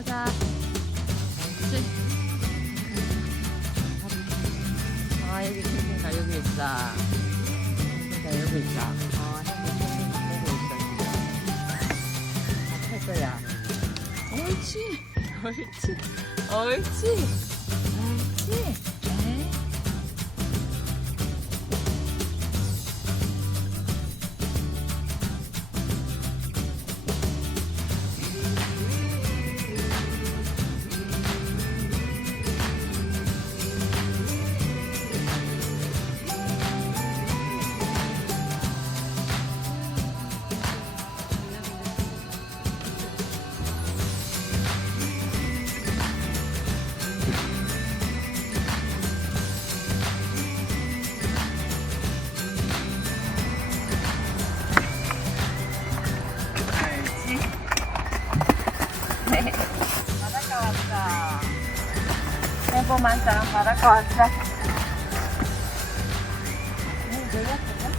가자. 그렇지. 아, 여기 캠핑카 여기 있어. 캠핑카 여기 있어. 캠핑카 여기 있어. 다탈 거야. 옳지. 옳지. 옳지. 옳지. 에이. 바닷가 왔어. 해보만 사람 바닷가 왔어. 여기 왔어?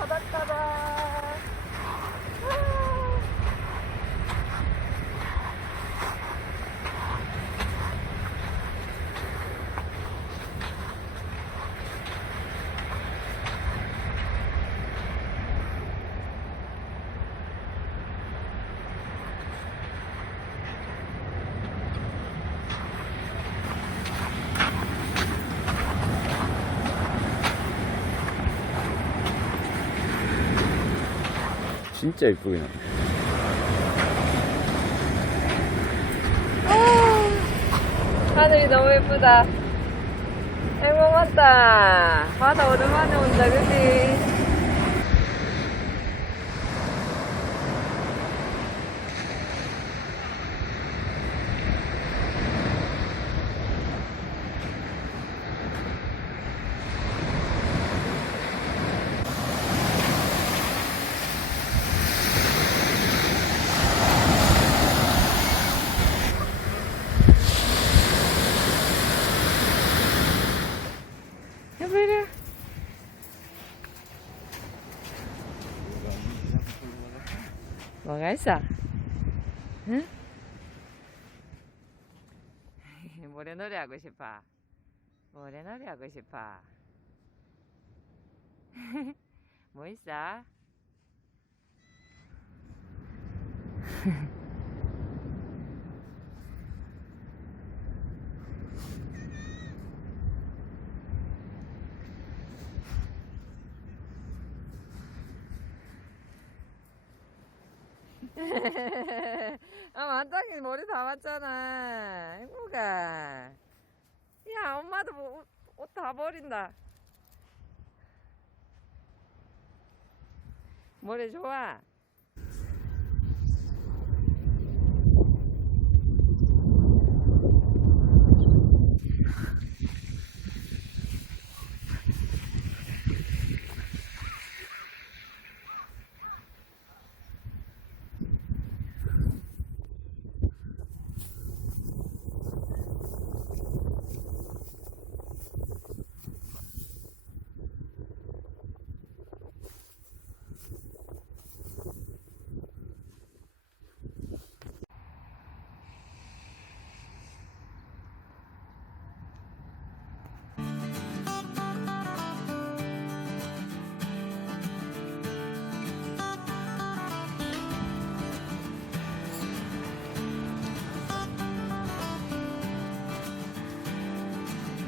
바닷가다. 진짜 예쁘게 나네. 하늘이 너무 예쁘다. 아이고 맞다. 바다 오랜만에 온다 그지? 해보려. 뭐가 있어? 응? 모래놀이 하고 싶어. 모래놀이 하고 싶어. 뭐 있어? 아, 완전히 머리 다 왔잖아. 행복아. 야, 엄마도 뭐 옷 다 버린다. 머리 좋아.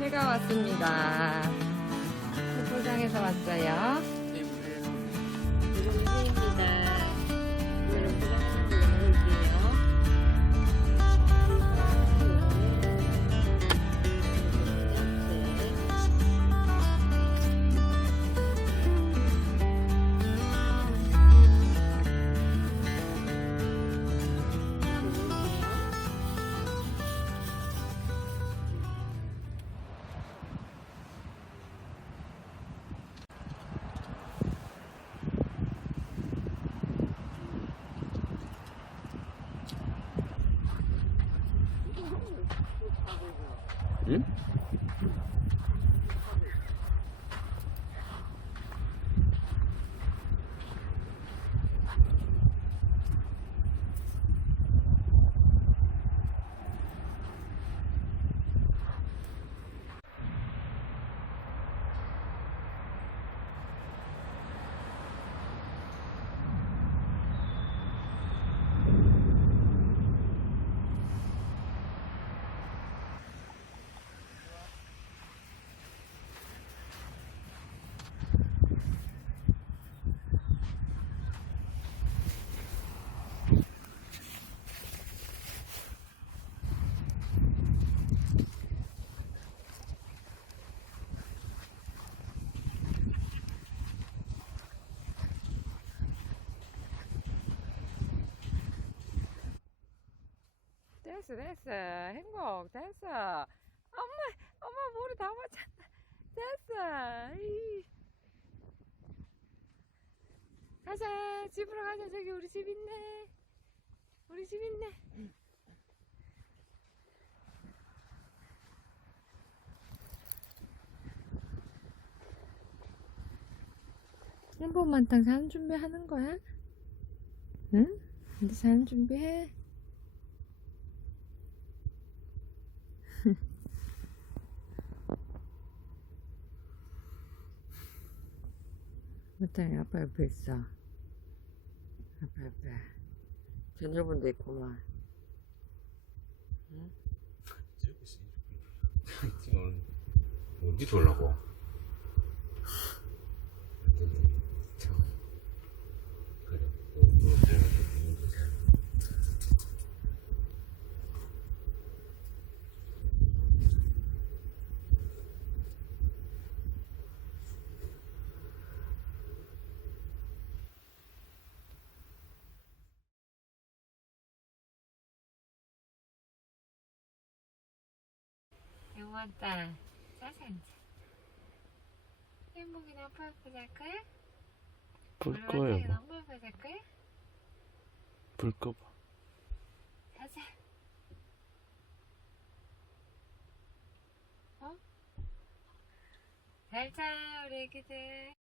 해가 왔습니다. 포장해서 왔어요. 이름이 해입니다. 이거는 포장하는 거 넣을게요. 됐어, 됐어. 행복, 됐어. 엄마, 머리 다 맞췄다. 됐어. 가자, 집으로 가자. 저기 우리 집 있네. 우리 집 있네. 행복만땅 사는 준비하는 거야? 응? 이제 사는 준비해. 마땅히 아빠 옆에 있어. 아빠 옆에. 전자분도 있구만. 응? 저기 있어. 지금 어디 돌라고? 그래. 영원따 짜잔. 행복이는 아빠 옆에 잘 거야? 불 꺼요. 뭐. 엄마 옆에 잘 거야? 불 꺼봐. 가자. 어? 잘 자, 우리 애기들.